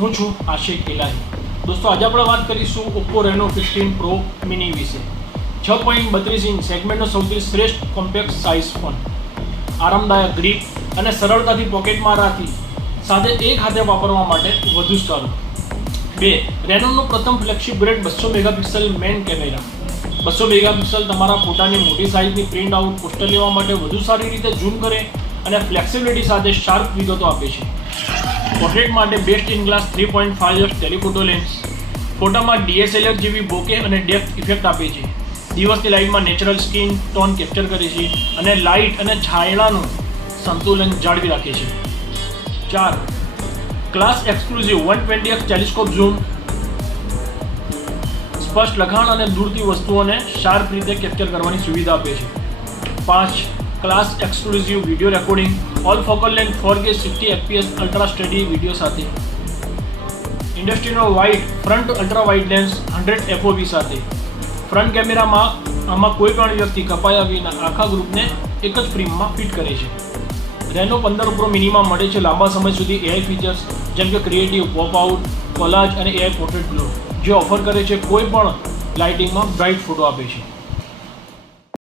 હું છું આશિક ઇલાહી। દોસ્તો આજે આપણે વાત કરીશું ઓપ્પો રેનો 15 પ્રો મિની વિશે। 6.32 ઇંચ સેગમેન્ટનો સૌથી શ્રેષ્ઠ કોમ્પેક્ટ સાઇઝ ફોન, આરામદાયક ગ્રીપ અને સરળતાથી પોકેટમાં રાખી સાથે એક હાથે વાપરવા માટે વધુ સારું। 2. રેનોનો પ્રથમ flagship grade 200 megapixel main camera. 200 megapixel તમારા ફોટાની મોટી સાઇઝની પ્રિન્ટ આઉટ પોસ્ટર લેવા માટે વધુ સારી રીતે ઝૂમ કરે અને ફ્લેક્સિબિલિટી સાથે શાર્પ વિગતો આપે છે। પોર્ટ્રેટ માટે best in glass 3.5x telephoto lens ફોટામાં DSLR જેવી બોકે અને ડેપ્થ ઇફેક્ટ આપે છે। દિવસની લાઇટમાં નેચરલ સ્કિન ટોન કેપ્ચર કરે છે અને લાઇટ અને છાયડાનું સંતુલન જાળવી રાખે છે। 4. Class exclusive 120x telescope zoom સ્પષ્ટ લખાણ અને દૂરથી વસ્તુઓને શાર્પ રીતે કેપ્ચર કરવાની સુવિધા આપે છે। 5. Class exclusive video recording all focal length 4K 60 fps ultra steady video સાથે। ઇન્ડસ્ટ્રીનો wide front ultra wide lens 100 FOV સાથે। ફ્રન્ટ કેમેરામાં આમાં કોઈ પણ વ્યક્તિ કપાયા વિના આખા ગ્રુપને એક જ ફ્રેમમાં ફિટ કરે છે। રેનો 15 પ્રો મિનીમાં મળે છે લાંબા સમય સુધી AI ફીચર્સ જેમ કે ક્રિએટિવ પોપ આઉટ, કોલાજ અને AI પોર્ટ્રેટ ગ્લો, જે ઓફર કરે છે કોઈ પણ લાઇટિંગમાં બ્રાઇટ ફોટો આપે છે।